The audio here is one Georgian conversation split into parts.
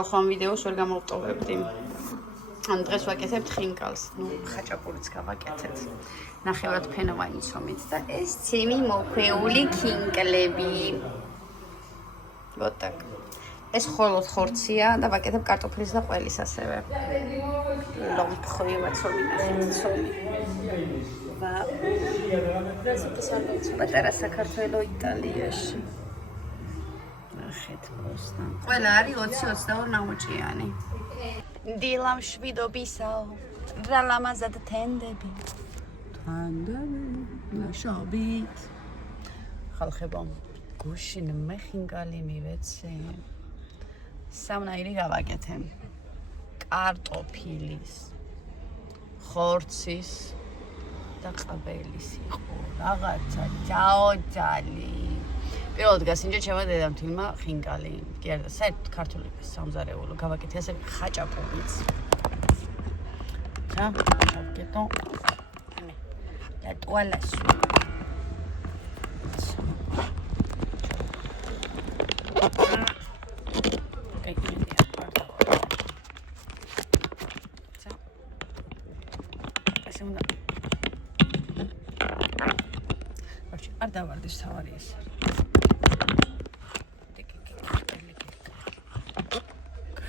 ახლა ვიდეოს ვერ გამოვტოვებდი. ან დღეს ვაკეთებთ ხინკალს, ხაჭაპურიც გავაკეთეთ. ნახევრად ფენოვანი ცომით და ეს ცემი მოქვეული ხინკლები. ვოტაკ. ეს ხოლოდ ხორცია და ვაკეთებ კარტოფილის და ყველის ასევე. ლომფხოება ცომი ნახეთ ცომი. ვა. პატარა საქართველო იტალიაში. ნახეთ პროსტა. ყველა არის 20-22 ნამოჭიანი. დილამ შვიდობისაო, რა ლამაზად თენდები. თანდები, ნაშობით. ხალხებო, გუშინ მე ხინკალი მივეცე. სამნაირი გავაკეთე. კარტოფილის, ხორცის და ყაბელის იყო. რაღაცა ჯაოჯალი. პირველად გასინჯა ჩემმა დედამთილმა ხინკალი. კი არა, საერთოდ ქართული სამზარეულო გავაკეთე ასე ხაჭაპურიც. და გავკეთო. და ტუალას. არ დავარდის თავარი ეს.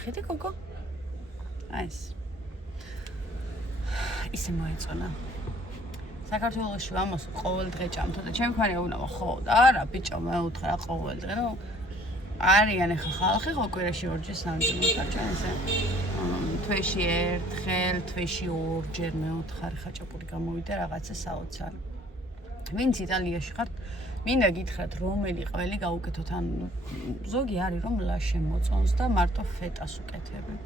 ხედე გოგო? ეს. ისე მოეწონა. საქართველოში ამას ყოველ დღე ჭამთო და ჩემი ხარი უნავა ხო და არა ბიჭო მე უთხრა ყოველ დღე. ნუ არიან ახლა ხალხი ხო კვირაში ორჯერ სამჯერ მოხარჭან ესე. თვეში ერთხელ, თვეში ორჯერ მე უთხარი ხაჭაპური გამოვიდა რაღაცა საოცარი. ვინც იტალიაში ხართ, მინდა გითხრათ რომელი ყველი გაუკეთოთ ან ზოგი არის რომ ლაშე მოწონს და მარტო ფეტას უკეთებენ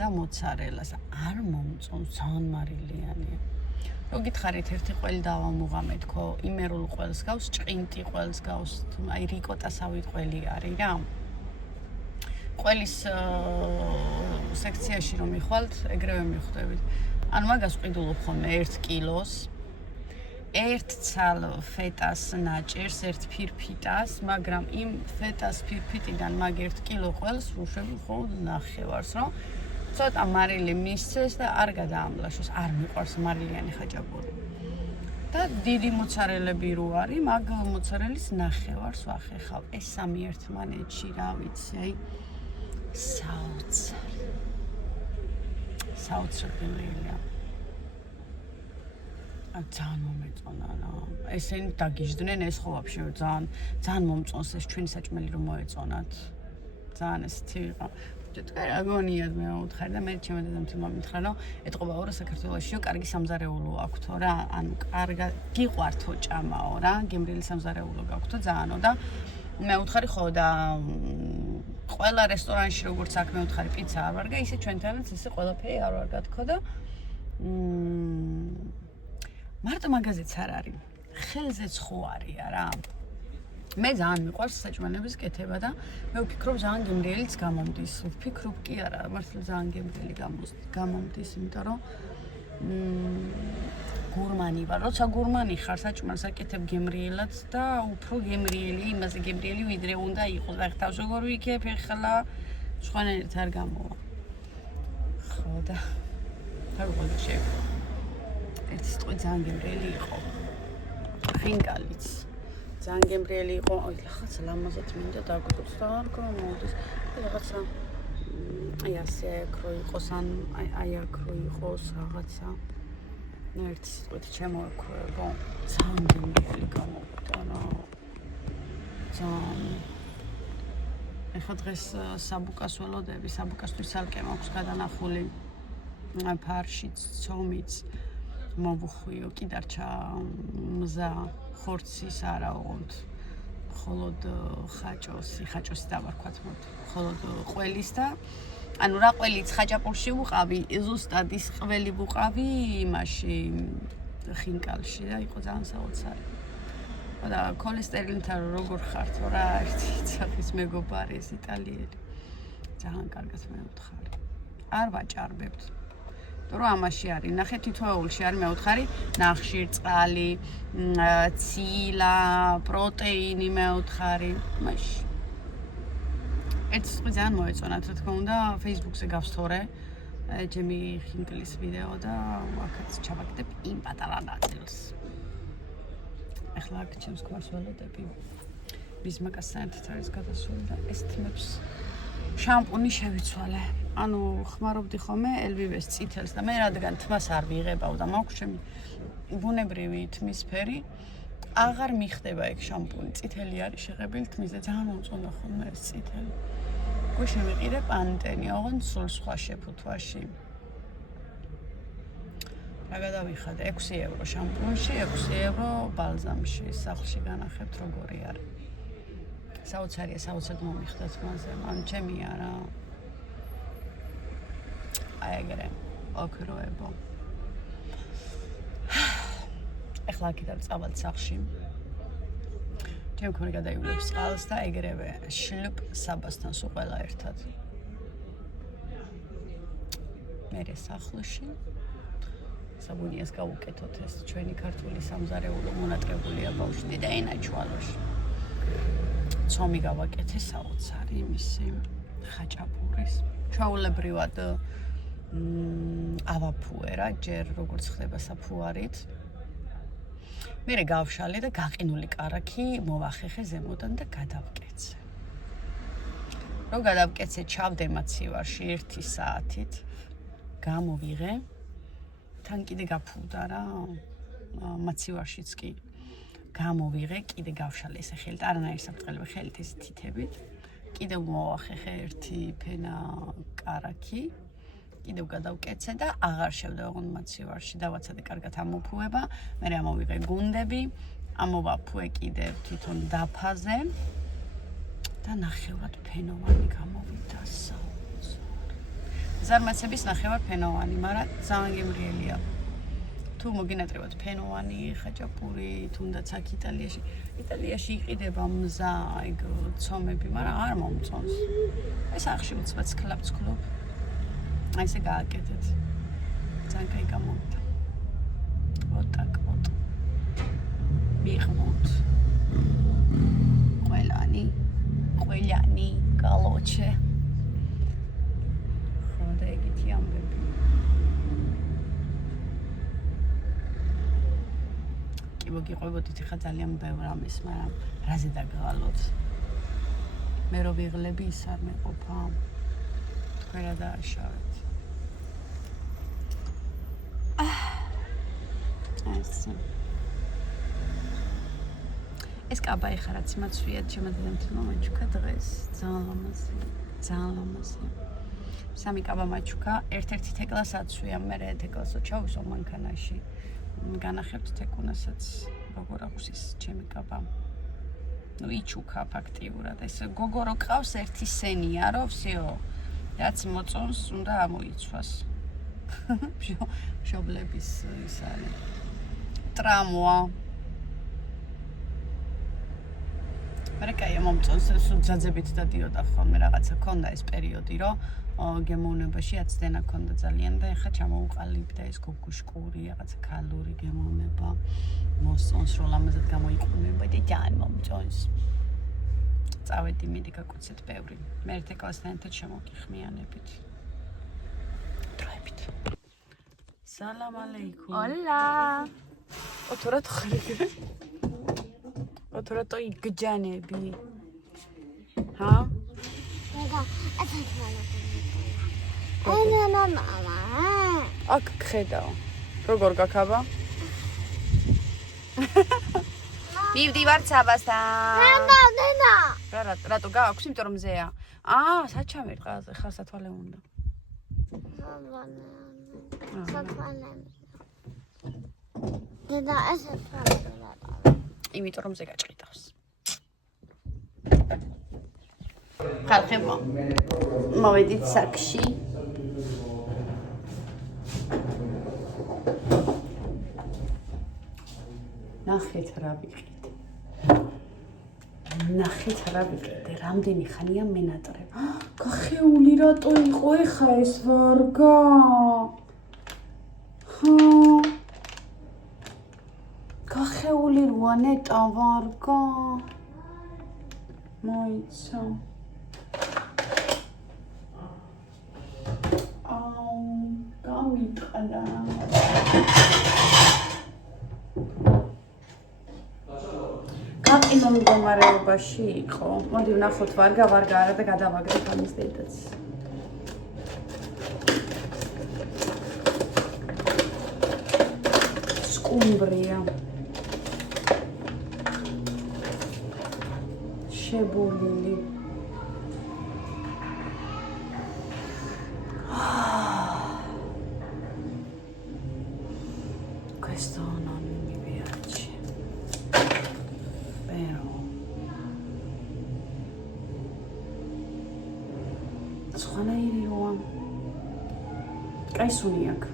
და მოცარელას არ მომწონს ძალიან მარილიანია. რო გითხარით ერთი ყველი დავამუღამეთ ხო იმერულ ყველს გავს, ჭყინტი ყველს გავს, აი რიკოტასავით ყველი არის რა. ყველის სექციაში რომ მიხვალთ, ეგრევე მიხვდებით. ან მაგას ყიდულობ ხოლმე 1 კილოს ერთ ცალ ფეტას ნაჭერს, ერთ ფირფიტას, მაგრამ იმ ფეტას ფირფიტიდან მაგ 1 კილო ყველს ვუშვებ მხოლოდ ნახევარს, რომ ცოტა მარილი მისცეს და არ გადაამლაშოს, არ მიყვარს მარილიანი ხაჭაპური. და დიდი მოცარელები რო არის, მაგ მოცარელის ნახევარს ვახეხავ. ეს სამი ერთმანეთში, რა ვიცი, აი საოცრად გემრიელია. ძალიან მომეწონა რა. ესენი დაგიჟდნენ ეს ხო ვაფშე ძალიან მომწონს ეს ჩვენი საჭმელი რომ მოეწონათ. ძალიან ეს ცივი. თქვენ აგონიად მე უთხარ და მე ჩემო დედამთილმა მითხრა რომ ეთყობა რა საქართველოშიო კარგი სამზარეულო აქვთო რა. ანუ კარგად გიყვართო ჭამაო რა. გემრიელი სამზარეულო გაქვთო ძალიანო და მე უთხარი ხო და ყველა რესტორანში როგორც აქ მე უთხარი პიცა არ ვარგა, ისე ჩვენთანაც ისე ყველაფერი არ ვარგა თქო და მარტო მაგაზეც არ არის. ხელზეც ხო არია რა. მე ძალიან მიყვარს საჭმელების კეთება და მე ვფიქრობ ძალიან გემრიელიც გამომდის. ვფიქრობ კი არა, მართლა ძალიან გემრიელი გამომდის, იმიტომ რომ გურმანი ვარ. როცა გურმანი ხარ, საჭმელს აკეთებ გემრიელად და უფრო გემრიელი, იმაზე გემრიელი ვიდრე უნდა იყოს. აი თავს როგორ ვიქებ ახლა სხვანაირად არ გამოვა. ხო და არ ვიყო შევ. ერთი სიტყვი ძალიან გემრიელი იყო. ხინკალიც. ძალიან გემრიელი იყო. აი რაღაცა ლამაზად მინდა დაგვიდოს და არ გამოდის. რაღაცა აი ასე აკრო იყოს ან აი აკრო იყოს რაღაცა. ერთი სიტყვით შემოექვევა. ძალიან გემრიელი გამოვიდა რა. ძალიან. ეხლა დღეს საბუკას ველოდები, საბუკასთვის ალკე მაქვს გადანახული. ფარშიც, ცომიც. მოვუხვიო, კი დარჩა მზა, ხორცის არა ოღონდ. მხოლოდ ხაჭოსი დავარქვათ მოდ. მხოლოდ ყველის და ანუ რა ყველიც ხაჭაპურში ვუყავი, ზუსტად ის ყველი ვუყავი იმაში ხინკალში და იყო ძალიან საოცარი. და ქოლესტერილითან როგორ ხართ რა ერთი ცახის მეგობარი ეს იტალიელი. ძალიან კარგად მე ვუთხარი. არ ვაჭარბებთ. რომ ამაში არის, ნახე თითოეულში არის მე ვუთხარი, ნახშირწყალი, ცილა, პროტეინი მე ვუთხარი. მაშინ ერთ სიტყვით ძალიან მოეწონა, რა თქმა უნდა, Facebook-ზე გავსთორე ჩემი ხინკლის ვიდეო და აქაც ჩავაკეთებ იმ პატარა ნაწილს. ახლა აქ ჩემს გვარს ველოდები. ბიზმაკას საერთოდ არის გადასული და ეს თმებს შამპუნი შევიცვალე. ანუ ხმარობდი ხოლმე ელვივეს წითელს და მე რადგან თმას არ ვიღებავ და მაქვს ჩემი ბუნებრივი თმის ფერი, აღარ მიხდება ეგ შამპუნი. წითელი არის შეღებილი თმის და ძალიან მომწონდა ხოლმე ეს წითელი. გუშინ ვიყიდე პანტენი, ოღონდ სულ სხვა შეფუთვაში. რა გადავიხადე 6 евро შამპუნში, 6 евро ბალზამში. სახლში განახებთ როგორი არის. საოცარია, საოცრად მომიხდათ მასე. ან ჩემი არა. აი ეგრე. ოქროებო. ახლა კიდევ წავალ სახლში. ჩემ მქონე გადაივლებს წყალს და ეგრევე შლუპ საბასთან სულ ყველა ერთად. მერე სახლში საბუნიას გავუკეთოთ ეს ჩვენი ქართული სამზარეულო მონატრებულია ბავშვი და ენაჩვალოში. ცომი გავაკეთე საოცარი იმისი ხაჭაპურის. ჩვეულებრივად ავაფუერა ჯერ როგორც ხდება საფუარით. მერე გავშალე და გაყინული კარაქი მოვახეხე ზემოდან და გადავკეცე. რო გადავკეცე ჩავდე მაცივარში 1 საათით. გამოვიღე. თან კიდე გაფუვდა რა მაცივარშიც კი. გამოვიღე, კიდე გავშალე ესე ხელით, არანაირი საფრთხილება ხელით ეს თითებით. კიდევ მოვახეხე 1 ფენა კარაქი. კიდევ გადავკეცე და აღარ შევდე ოღონდ მაცივარში, დავაცადე კარგად ამოფუება, მე ამოვიღე გუნდები, ამოვაფუე კიდევ თვითონ დაფაზე და ნახევრად ფენოვანი გამოვიდა საოცარი. ზარმაცების ნახევარ ფენოვანი, მაგრამ ძალიან გემრიელია. თუ მოგინატრებათ ფენოვანი, ხაჭაპური, თუნდაც აქ იტალიაში იყიდება მზა, ეგ ცომები, მაგრამ არ მომწონს. ეს ახში უცბად სკლაპ. აი ესე გააკეთეთ. ძალიან კაი გამოვიდა. ოტაკ. მიღმოთ. ყველანი, კალოჩე. ხოდა ეგეთი ამბები. კი მოგიყვებოდით ხა ძალიან ბევრ ამის, მაგრამ რაზე დაგღალოთ? მე რო ვიღლები ის არ მეყოფა. თქვენ რა დააშავეთ? ეს კაბა ეხა რაც იმაცვია ჩემო დედამთილმა მაჩუკა დღეს ძალიან ლამაზია. 3 კაბა მაჩუკა, ერთ-ერთი თეკლას აცვია, მე თეკლასო ჩავისო მანქანაში. განახებთ თეკუნასაც როგორ აქვს ის ჩემი კაბა. ნუ იჩუკა ფაქტიურად. ეს გოგო რო ყავს ერთი სენია, რო ვსიო. რაც მოწონს, უნდა ამოიცვას. მშობლების ის არის. ტრამვა. მე კაი მომწონს, სულ ძაძებით დადიოდა ხოლმე რაღაცა ქონდა ეს პერიოდი, რომ გემოვნებაში აცდენა ქონდა ძალიან და ეხა ჩამოუყალიბდა ეს გოგუშკური, რაღაცა ქალური გემოვნება. მოსწონს რომ ლამაზად გამოიყურება და ძალიან მომწონს. წავედი მიდი გაკუცეთ ბევრი. მე ერთ კლასთან ერთად შემოგიხმიანებით. დროებით. სალამ ალეიკუმ. Hola. ოთორა თხრიგე. ოთორა то იგჯანები. ჰა? 내가 아나 마마. აქ ხედავ. როგორ გაქაბა? მივდივარ ცაბასთან. 나나. რატო გააქვს, იმიტომ რომ მზეა. საჩამერ ყაზე ხარ სათვალე უნდა. 내가 애써 იმიტომ რომ ზე გაჭყიდავს. ხალხებო. მოვედით საქმეში. ნახეთ რა ვიყიდე. რამდენი ხანია მენატრებ. გახეული რატო იყო ეხა ეს ვარგა? გახეული რუანეტა ვარგა. მოიცა. მომიტყდა. გაყინულ მდგომარეობაში იყო. მოდი ვნახოთ ვარგა არა და გადავაგდებ ამის დედაც. სკუმბრია. შებოლილი. Questo non mi piace. Però სხვანაირია. კაი სუნი აქვს.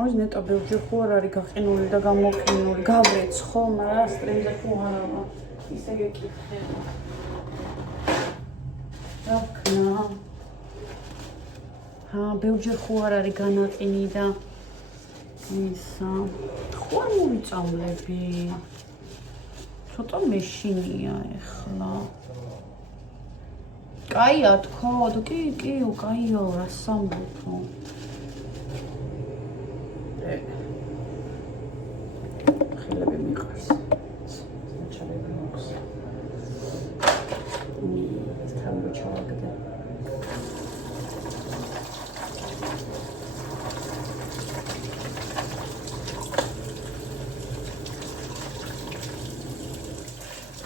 ოღონდ ნეტო ბევრი ხო არ არის გაყინული და გამოყინული. გავრეცხო, მაგრამ სტრიმზე ხო არა. ისე გეკითხება. აკნა. ბევრი ხო არ არის განაყინი და ისა. ხო არ მოვიწამლები. ცოტა მეშინია ეხლა. კაია თქო, კი, კაია, რას სამბუთო. ხილები მიყვარს. ჩავები მოხს. თავი ჩავაგდე.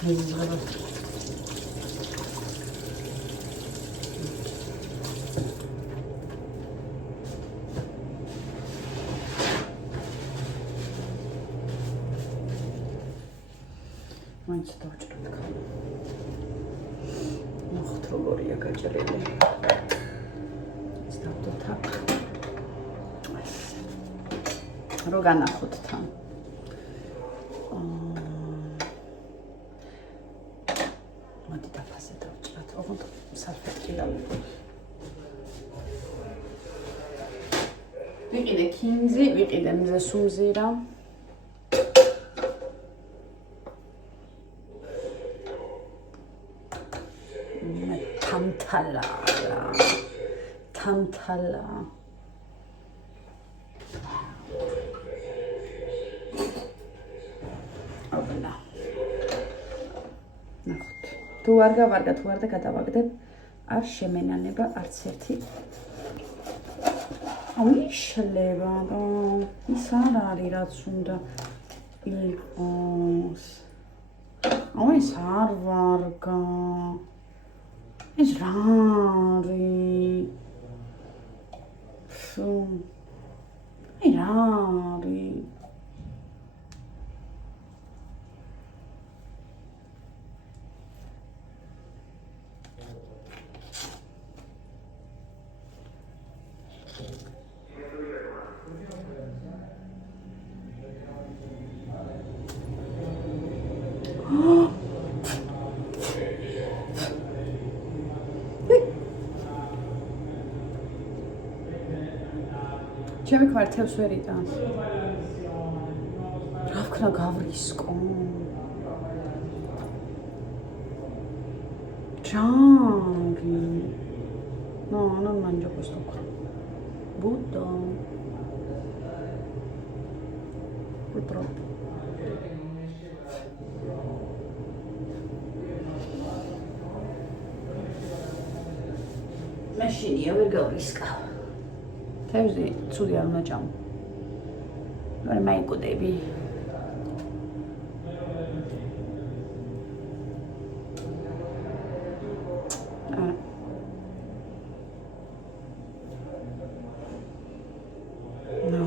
მიზღება. მაინც დავჭრით ხა. მოხთ როგორია გაჭრილი. დავდოთ აქ. რო განახოთ თან. მოდი დაფასე დავჭრათ. ოღონდ სალფეტკი დავიღო. ვიყიდე კინზი, ვიყიდე მზესუმზირა. თამთალა. ოპლა. ნახოთ. თუ არ გავარგა, თუ არ და გადავაგდებ, არ შემენანება არც ერთი. იშლება და ის არ არის რაც უნდა იყოს. ეს არ ვარგა. ეს რა არის? აი რა არის? ჩემი კვარტელს ვერ იტანს. რა ვქნა გავრისკო. Gianni. No, non mangio questo qua. Butto. Purtroppo. Mashini, ვერ გავისკა. თევზი ცუდი არ უნდა ჭამო. ვერ მაიკუდები. No,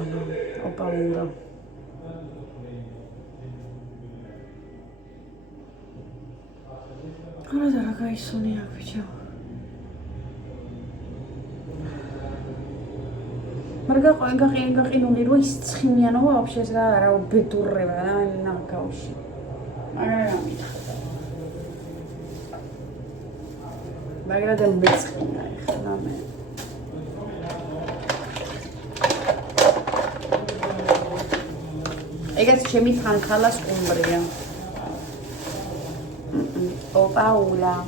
ho paura. Guarda ragazzi, sono qui. Marga გაყინული რო ის ცხიმიანობა вообще ეს რა არა უბედურება რა ნაკაუში. მაგრამ მაგრამ და მეცხინა ეხლა მე. ეგეც ჩემი თანხალა სკუმბრია. O Paula,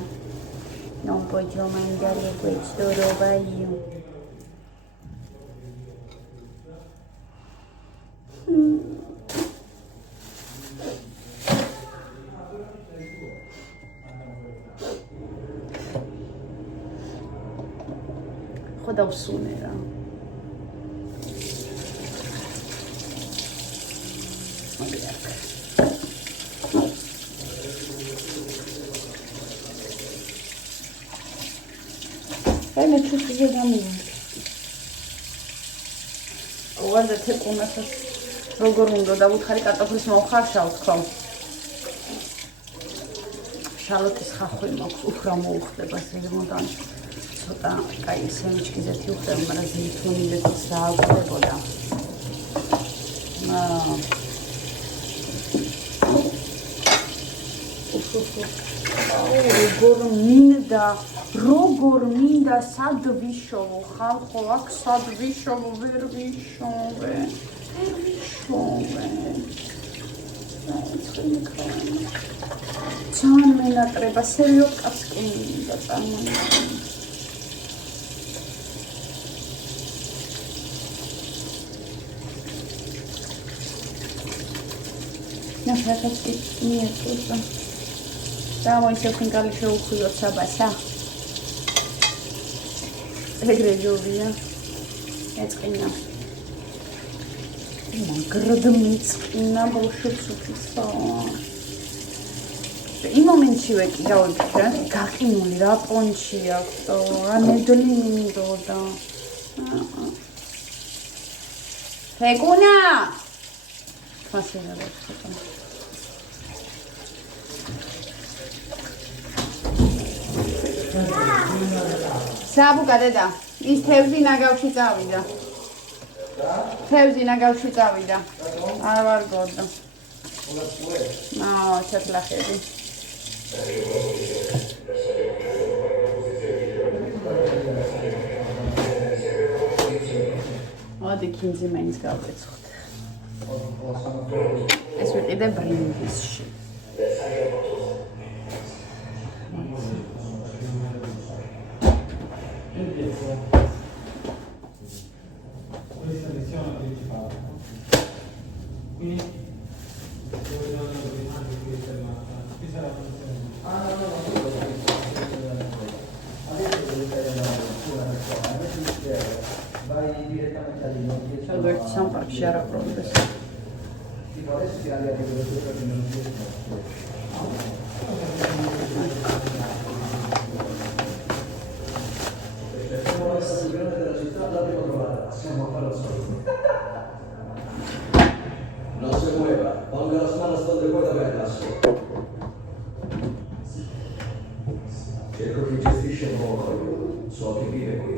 non posso mangiare questo roba io. خدا وصونه را خیلی چوب زدم وارد تکونش رو گرونده داود خالی کارتوفلیس موخر شد کم شالوتیس خواهی ماکس اوخرا موخته باشه مدان ცოტა კაი სემიჩკი ზეთი უხდება, მაგრამ ზეითუნი ლეცის დააგვდებოდა. როგორ მინდა სად ვიშოვო ხალხო, აქ სად ვიშოვო, ვერ ვიშოვე. ძალიან მენატრება, სერიოკას კი მინდა წარმოვიდგინე. Na przykład nie trudno. Dało się kąkali się ukują trzeba się. Regredowie. Jest kenia. Magrodmic na boszczu pisał. I momenciłek jałkę, jak inuli raponci jak to, a nie dolini doda. Pekunia! Maszyna tam. საბუკა დედა, ის თევზი ნაგავში წავიდა. თევზი ნაგავში წავიდა. არ ვარ გორდა. ჩათლახები. მოდი კინძი მაინც გავეცხოთ. ეს ვიყიდე ბრინგისში. Questa lezione principale. Quindi questa è la funzione. Vai direttamente all'inizio. Allora, ci siamo farci a pronto. Tipo adesso ti arriva quello che non riesco. Siamo a fare lo solito. Non si muova, ponga la mano sotto il cuore per lassù. Cerco chi gestisce il nuovo corpo, so che vive qui.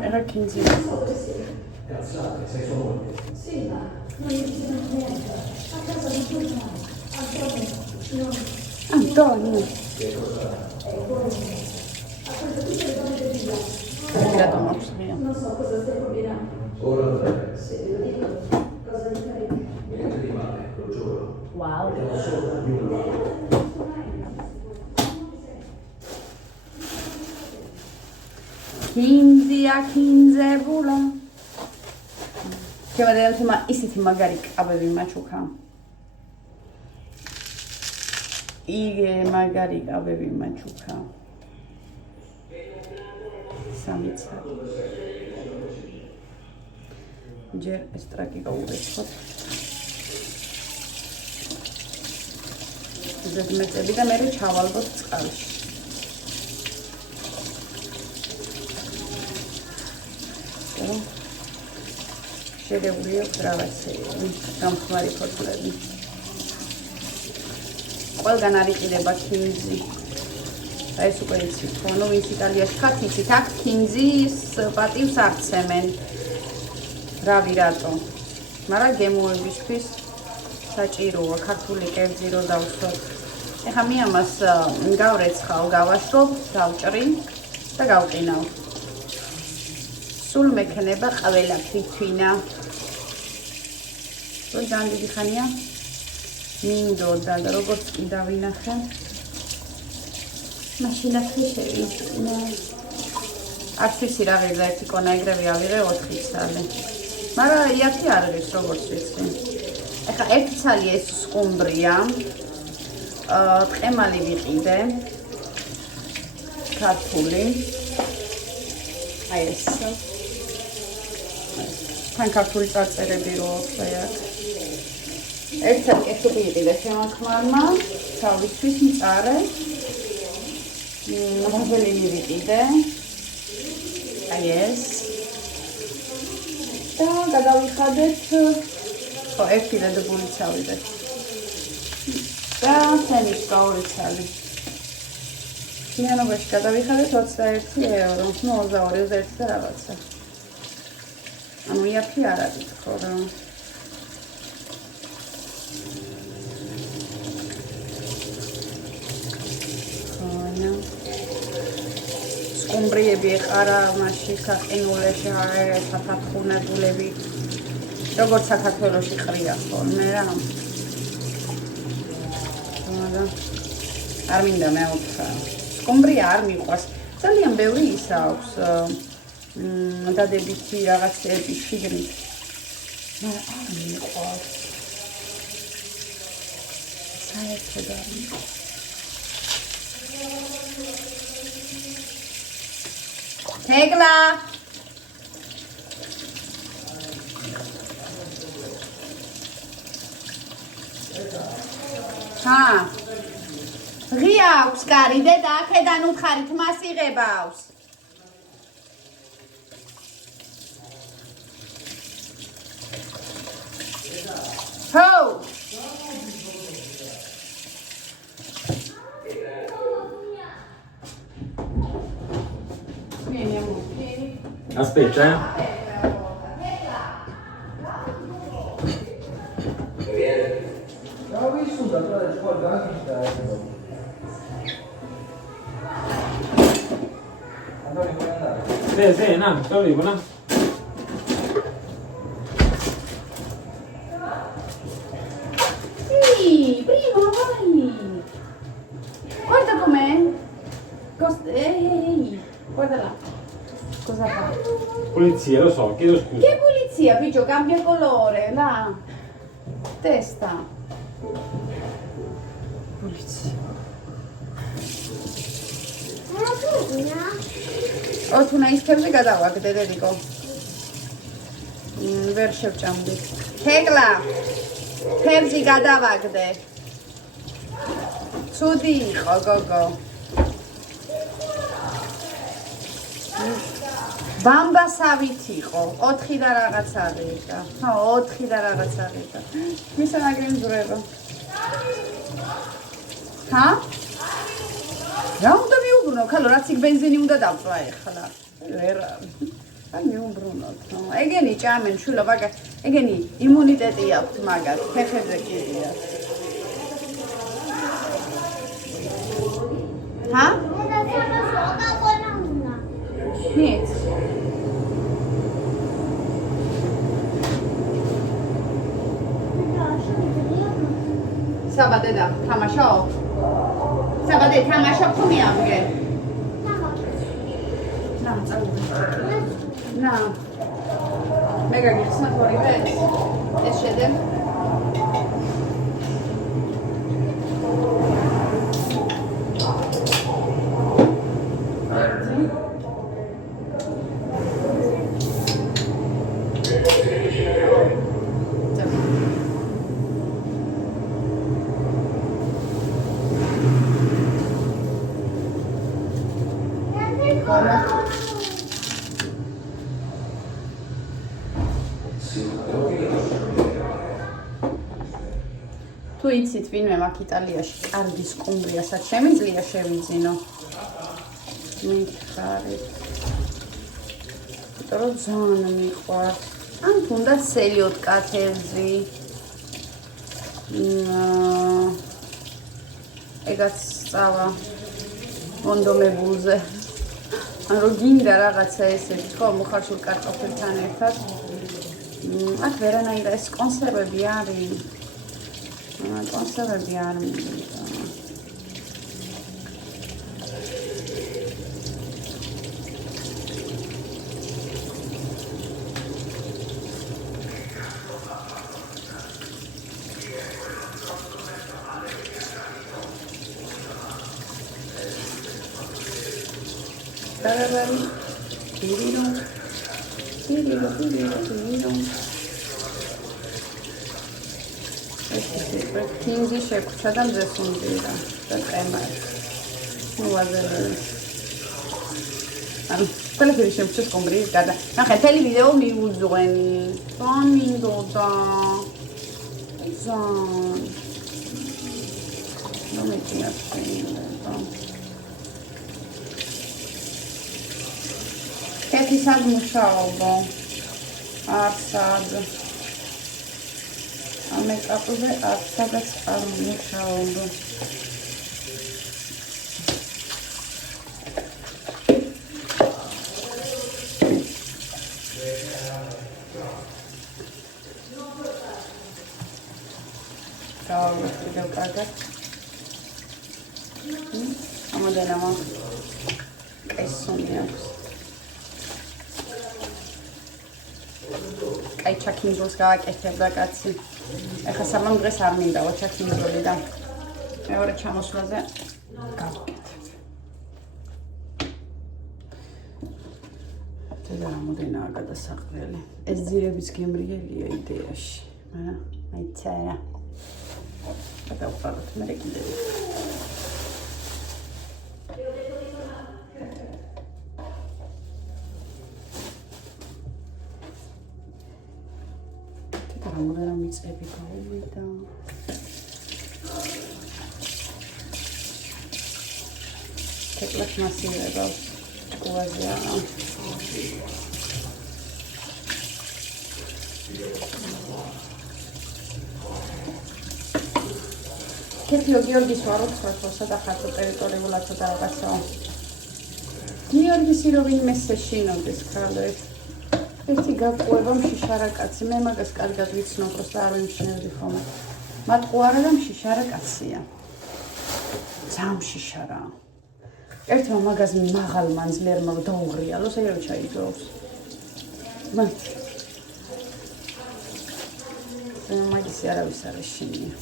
Era 15. Cazzate, sei sua moglie. Sì, ma non mi dicono niente. A casa di tutti. Antonio. Che cosa? A queste tutte le donne del via. Non so cosa stai combinando. Ora andrei. Se te lo dico, cosa mi farete? Niente di male, lo giuro. Wow. Non sono più un uomo. Kinzebula. Che vedete insomma isiti magari avevi maciuca. Ige magari avevi maciuca. Samica. Ჯერ ეს ტრაკი გაუვეცხოთ. ზედმეტები და მე ჩავალბოთ წყალში. შედეული აქვს რაღაცები, გამხმარი ფოთლები. ყველგან არ იყიდება კინზი. და ეს უკვე იცით, ანუ ვინც იტალიაში ხართ, იცით, აქ კინზის პატივს არ ცემენ. რავი რატო. მაგრამ გემოებისთვის საჭიროა ქართული კერძი რო დავსვათ. ეხლა მე ამას გავრეცხავ, გავაშრობ, დავჭრი და გავყინავ. სულ მექნება ყველაფერი თვითინა. რომ ძალიან დიდი ხანია მინდოდა და როგორც კი დავინახე, მაშინაც შევიწყინე. არც ვიცი რა ვიღე ერთი კონა ეგრევე ავიღე 4 ცალი. მაგრამ იაფი არ არის როგორც ვიცი. ეხლა ერთი ცალი ეს სკუმბრია. ტყემალი ვიყიდე. ქართული. აი ეს. თან ქართული წარწერები რო აქვს აი აქ. ერთად კეთილი იყიდე შემოქმარმა. თავისთვის მწარე. ვაზელინი ვიყიდე. აი ეს. და გადავიხადეთ. ხო, ერთი დადებული წავიდეთ. და თემის გაური ცალი. შინიანობაში გადავიხადეთ 21 евро. Ну, 22 და რაღაცა. ანუ იაფი არ არის ხო რა. სკუმბრიები ეყარა მასში საყინულეში საფაფხუნებულები როგორც საქართველოში ყრია ხოლმე რა არ მინდა მეოთხე სკუმბრია არ მიყვარს ძალიან ბევრი ის აქვს დადებითი რაღაცები შიგნით მაგრამ არ მიყვარს საერთოდ არ მიყვარს Hegla. Ha. Riaus gari deda akedან უთხარით მას იღებავს. Ho. Aspetta, Ho vissuto a fare scuola anche Allora vuoi andare? Sì, no, sto vivo, no? Sì, prima vai. Guarda com'è. Ehi, guarda là. Cosa fa? Polizia, lo so, chiedo scusa. Che pulizia, Piccio? Cambia colore, là. Testa. Pulizia. Tu ne hai scritto che da qua, che te dico. ვერ შევჭამდი. Hegla. Ფებზე გადავაგდე. ცუდი იყო, გოგო. ბამბასავით იყო, 4 და რაღაც აღიღა. ხო, 4 და რაღაც აღიღა. მისა მაგრიმ ძრება. ჰა? რა უნდა მიუბრუნო, ხალო, რაც იქ ბენზინი უნდა დავწვა ეხლა. ვერ არ მიუბრუნოთ. ეგენი ჭამენ შვილო, მაგა, ეგენი იმუნიტეტი აქვს მაგას, ფეხებზე კიდია. ჰა? Nic. Sabade da, tamașo. Sabade, tamașo cum e amge? Na, na. Mega ghisnatori, vezi? E ședem? თუ იცით ვინმე მაგ იტალიაში კარგი სკუმბრიასაც შემიძლია შევიძინო. მიხარით. იმიტომ რომ ძალიან მიყვარს. ან თუნდაც სელიოტკა თევზი. ეგაც წავა მონდომებულზე. ან რო გინდა რაღაცა ესეთი ხო მოხარშულ კარტოფილთან ერთად. აქ ვერანაირ ეს კონსერვები არის. კონსერვები არ მინდა. დარაბარი. დირირო. ეს კინგი შეგვჭა და მზეს უნდირა და კრემა. ნუაზელი. ანუ ყველაფერი შეგვჭა კომბრის გადა. ნახე თელი ვიდეო მიუძღვენი. სამინდოდა. ზან. ნუ მეჭიაფინდა. კეთისად მუშაობა. არცად. ამეკაპზე არცადაც არ მუშაობა. დავუყიდე კარგად. ამოდენა კაისონი აქვს. აი ჩაკინძოს გააკეთებდა კაცი. ეხლა სამამ დღეს არ მინდა ჩაკინძოლი და მეორე ჩამოსვლაზე გავაკეთებ. და ამოდენაა გადასაყრელი. ეს ძირების გემრიელია იდეაში, მაგრამ აიცა. გადავყავთ მე კიდევ. ამოდენა მიწები გავივიდა. თეკლას მასირებას ყუაზია. კეთილო გიორგის ვაროთ ხალხოსა და ხალხო ტერიტორიულათა და რაღაცაო. გიორგის იროვინ მესეშინოდეს ქალებს. ერთი გაყვება მშიშარა კაცი, მე მაგას კარგად ვიცნობ, просто არ ვიმჩნევდი ხოლმე. მატყუარა და მშიშარა კაცია. ძალიან მშიშარაა. ერთმა მაგას მაღალ მანძილერმა დაუღრიალოს, ეგრევე ჩაიძოვს. მათ. მაგისი არავის არ ეშინია.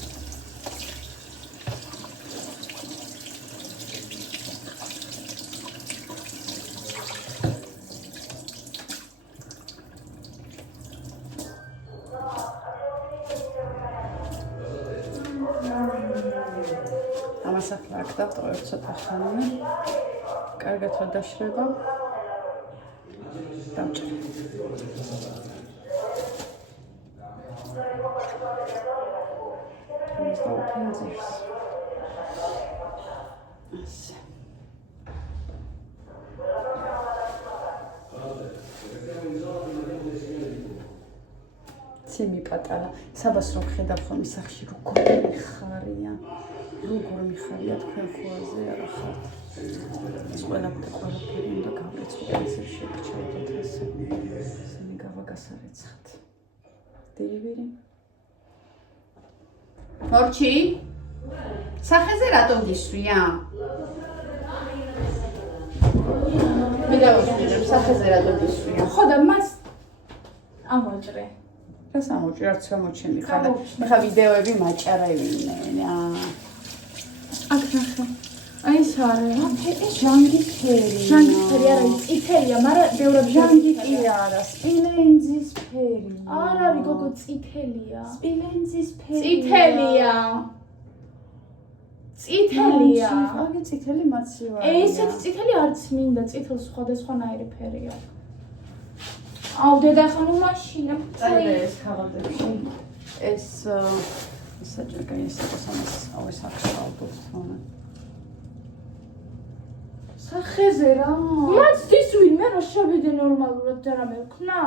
ამასაკლა აქტავ ცოტა ხანი. კარგად რა დაშრება. დავჭრე. ეს ოპენზერს. ასე. ციმი პატარა. საბას რომ ხედავ ხოლმე სახში როგორ მიხარია. როგორ მიხარია თქვენ ხოაზე არა ხართ. ეს ყველაფერი უნდა გავეცოთ ესე შეგჩაიდეთ ესე. ისინი გავაგასარეცხათ. დეივერი. მორჩი? სახეზე რატომ გისვია? მე დავუსვირებ სახეზე რატომ გისვია? ხო და მას ამოჭრე. რას ამოჭრე? არც გამოჩენდი ხარ და ეხა ვიდეოები მაჭარევინე. აქ ნახე. აი ეს არის. ეს ჟანგი ფერი. ჟანგი ფერი არა, წითელია, მაგრამ ბევრად ჟანგი კი არა, სპილენძის ფერი. არ არის გოგო, წითელია. სპილენძის ფერი. წითელია. წითელია. აგი წითელი მაცივარია. ესეთი წითელი არც მინდა, წითელი სხვადასხვანაირი ფერია. აუ დედა ხანუ მაშინა. წაიღე ეს ქაღალდებში. ეს საჭიროა ისე სამას აუ ეს აქვს ალბათ თონა. სახეზე რა. მათ დისვინ მე რა შევიდე ნორმალურად და რამე ვქნა.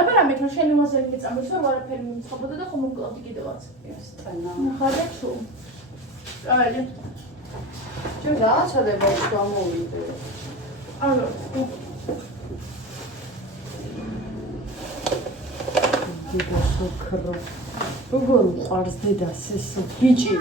აბა მე თვითონ შენი მასელი მეწამეს რომ არაფერი მიმცხობოდა და ხომ მოვკლავდი კიდევაც. ეს წანა. ნახადე თუ. აი. ჩვენ დააცადება ის გამოვიდე. არა. დედა სოქრო. როგორ უყარს დედას ეს ბიჭი?